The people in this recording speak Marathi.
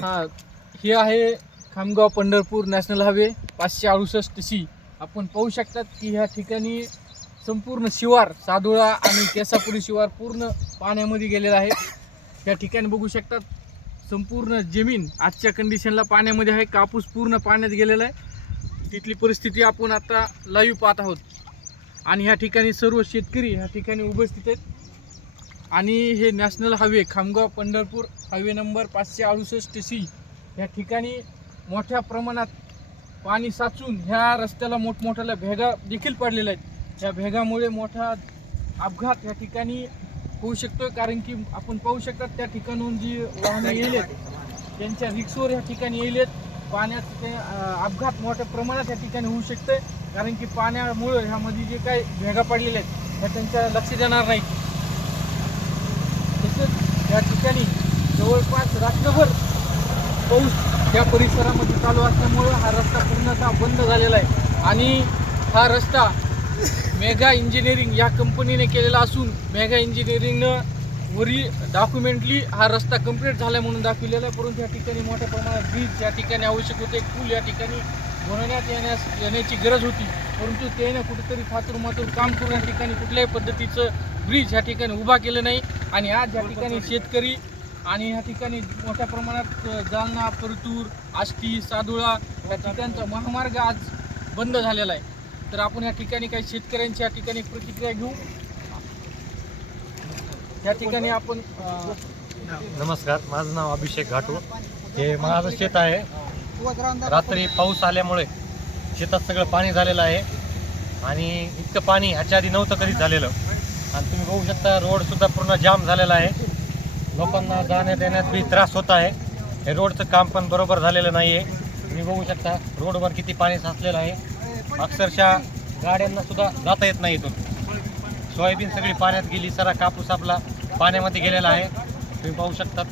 हा हे आहे खामगाव पंढरपूर नॅशनल हायवे पाचशे अडुसष्ट सी. आपण पाहू शकतात की ह्या ठिकाणी संपूर्ण शिवार साधुळा आणि केसापुरी शिवार पूर्ण पाण्यामध्ये गेलेला आहे. या ठिकाणी बघू शकतात संपूर्ण जमीन आजच्या कंडिशनला पाण्यामध्ये आहे. कापूस पूर्ण पाण्यात गेलेला आहे. तिथली परिस्थिती आपण आता लाईव्ह पाहत आहोत. आणि ह्या ठिकाणी सर्व शेतकरी ह्या ठिकाणी उपस्थित आहेत. आणि हे national highway Khamgaon Pandharpur highway number पाचशे अडुसष्ट सी. या ठिकाणी मोठ्या प्रमाणात पाणी साचून ह्या रस्त्याला मोठमोठ्याला भेगा देखील पडलेल्या आहेत. या भेगामुळे मोठा अपघात या ठिकाणी होऊ शकतो कारण की आपण पाहू शकतात त्या ठिकाणून जी वाहनं येलेत त्यांच्या रिक्सवर या ठिकाणी येलेत पाण्यात ते अपघात मोठ्या प्रमाणात या ठिकाणी होऊ शकते कारण की पाण्यामुळं ह्यामध्ये जे काही भेगा पडलेल्या आहेत ह्या त्यांच्या लक्ष देणार नाही या ठिकाणी जवळपास रात्रभर पाऊस त्या परिसरामध्ये चालू असल्यामुळं हा रस्ता पूर्णतः बंद झालेला आहे. आणि हा रस्ता मेगा इंजिनिअरिंग या कंपनीने केलेला असून मेगा इंजिनिअरिंगनं वरी डॉक्युमेंटली हा रस्ता कंप्लीट झाला म्हणून दाखविलेला आहे. परंतु या ठिकाणी मोठ्या प्रमाणात ब्रिज या ठिकाणी आवश्यक होते. पूल या ठिकाणी बनवण्यात येण्यास येण्याची गरज होती. परंतु त्याने कुठेतरी फातूर मातूर काम करून या ठिकाणी कुठल्याही पद्धतीचं ब्रिज ह्या ठिकाणी उभा केलं नाही आणि आज या ठिकाणी शेतकरी आणि ह्या ठिकाणी मोठ्या प्रमाणात जालना परतूर आष्टी सादुळा या ठिकाणचा महामार्ग आज बंद झालेला आहे. तर आपण या ठिकाणी काही शेतकऱ्यांची या ठिकाणी प्रतिक्रिया घेऊ. या ठिकाणी आपण नमस्कार माझं नाव अभिषेक घाटू. हे माझं शेत आहे. रात्री पाऊस आल्यामुळे शेतात सगळं पाणी झालेलं आहे. आणि इतकं पाणी ह्याच्या आधी नव्हतं कधीच झालेलं. आणि तुम्ही बघू शकता रोडसुद्धा पूर्ण जाम झालेला आहे. लोकांना जाण्या देण्यात बी त्रास होत आहे. हे रोडचं काम पण बरोबर झालेलं नाही आहे तुम्ही बघू शकता रोडवर किती पाणी साचलेलं आहे. अक्षरशः गाड्यांना सुद्धा जाता येत नाही इथून. सोयाबीन सगळी पाण्यात गेली सारा कापूस आपला पाण्यामध्ये गेलेला आहे. तुम्ही पाहू शकतात